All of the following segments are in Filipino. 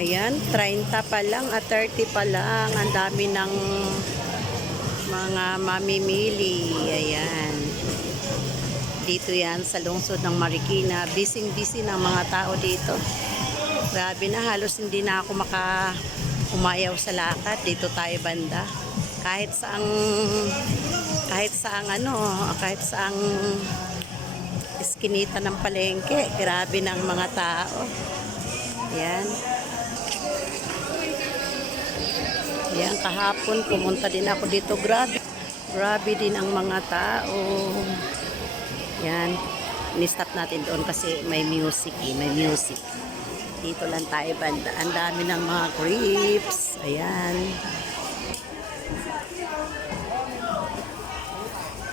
Ayan, 30 pa lang at 30 pa lang. Ang dami ng mga mamimili. Ayan. Dito yan sa lungsod ng Marikina. Busy-busy ng mga tao dito. Grabe na, halos hindi na ako umayaw sa lakad. Dito tayo banda. Kahit saang iskinita ng palengke. Grabe ng mga tao. Ayan. Ayan, kahapon pumunta din ako dito. Grabe din ang mga tao. Ayan. Ni-stop natin doon kasi may music eh. May music. Dito lang tayo banda. Ang dami ng mga grapes. Ayan.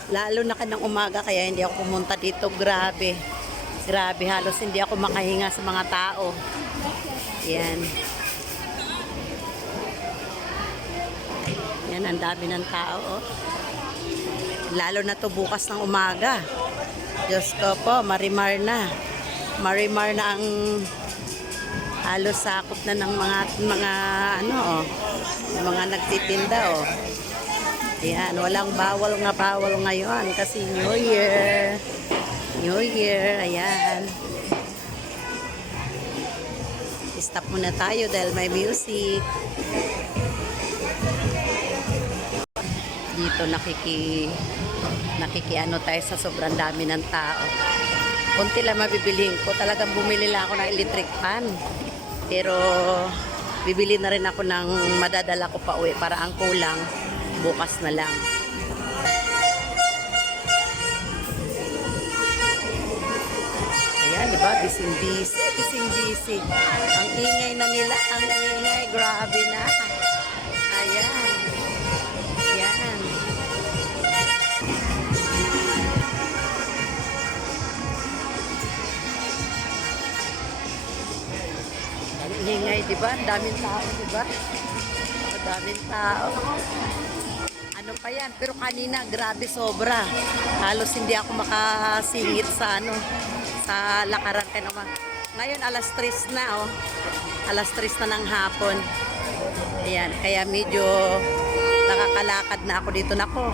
Lalo na kanang umaga kaya hindi ako pumunta dito. Grabe. Grabe. Halos hindi ako makahinga sa mga tao. Ayan. Yan, ang dami ng tao. Oh. Lalo na to bukas ng umaga. Diyos ko po, marimar na. Marimar na ang halos sakop na ng mga mga nagtitinda oh. Yan, walang bawal ngayon kasi New Year. New Year, ayan. Stop muna tayo dahil may music. Dito nakikiano tayo sa sobrang dami ng tao. Kunti lang mabibilhin ko. Talagang bumili lang ako ng electric fan. Pero bibili na rin ako ng madadala ko pa uwi para ang kulang bukas na lang. Ayan, diba? Busy. Ang ingay na nila. Ang ingay. Grabe na. Ayan. Ayan. Ang ingay, diba? Ang daming tao, diba? Ang daming tao. Ano pa yan? Pero kanina, grabe sobra. Halos hindi ako makasingit sa sa lakaran ka naman. Ngayon, alas 3 na, oh. Alas 3 na ng hapon. Ayan, kaya medyo nakakalakad na ako dito. Nako,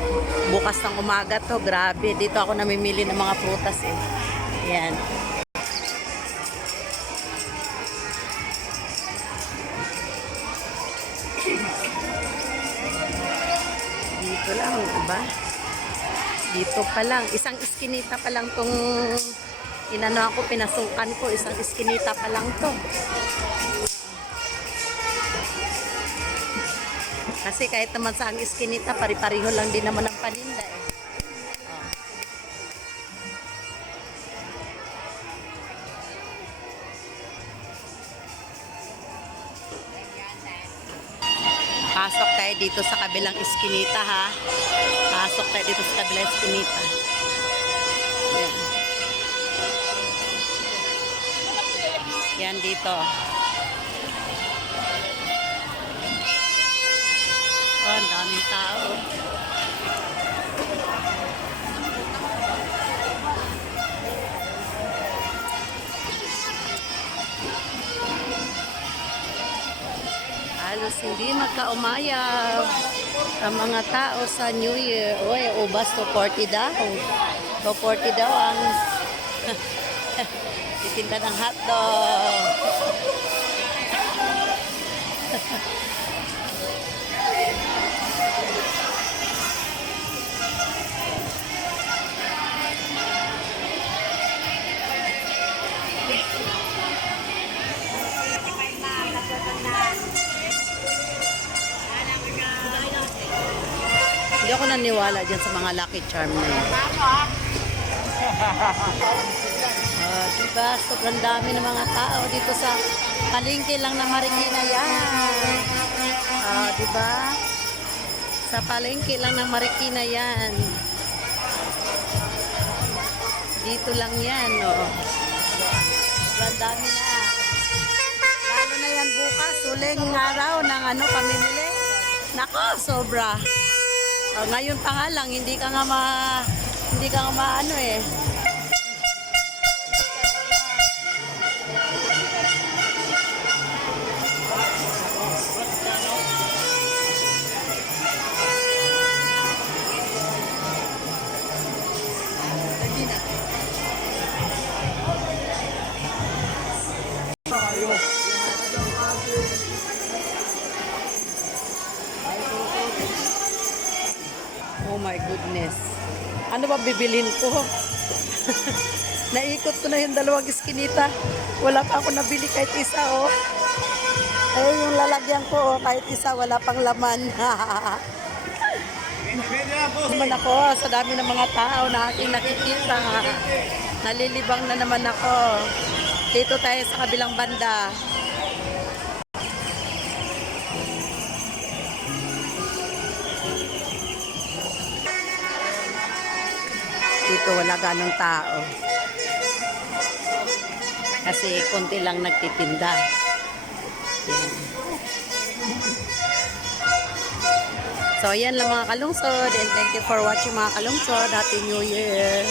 bukas ng umaga to, grabe. Dito ako namimili ng mga prutas, eh. Ayan. Dito lang, diba? Dito pa lang. Isang iskinita pa lang tong inano ako, pinasukan ko. Isang iskinita pa lang to. Kasi kahit naman sa ang iskinita, pari-pariho lang din naman ang paninda eh. Pasok tayo dito sa kabilang iskinita ha. Pasok tayo dito sa kabilang iskinita. Yan. Yan dito. Oh, ang daming tao. Halos hindi magkaumayaw ang mga tao sa New Year. Uy, ubas to 40 daw. To 40 daw ang titinda ng hotdog. Hindi ako naniwala dyan sa mga Lucky Charm na yun. Diba? Sobrang dami ng mga tao dito sa palengke lang ng Marikina yan. Diba? Sa palengke lang ng Marikina yan. Dito lang yan, oh. Sobrang dami na. Lalo na yan bukas, huling araw ng pamimili. Nako, sobra. Ngayon pa nga lang, hindi ka nga maano eh. Ano ba bibilin ko? Naikot ko na yung dalawang iskinita. Wala pa ako nabili kahit isa, oh. Ayun yung lalagyan ko, oh. Kahit isa, wala pang laman. Naman ako sa dami ng mga tao na aking nakikita. Nalilibang na naman ako. Dito tayo sa kabilang banda. Dito wala ganong tao. Kasi konti lang nagtitinda. Yan. So, ayan lang mga kalungsod. And thank you for watching mga kalungsod. Happy New Year!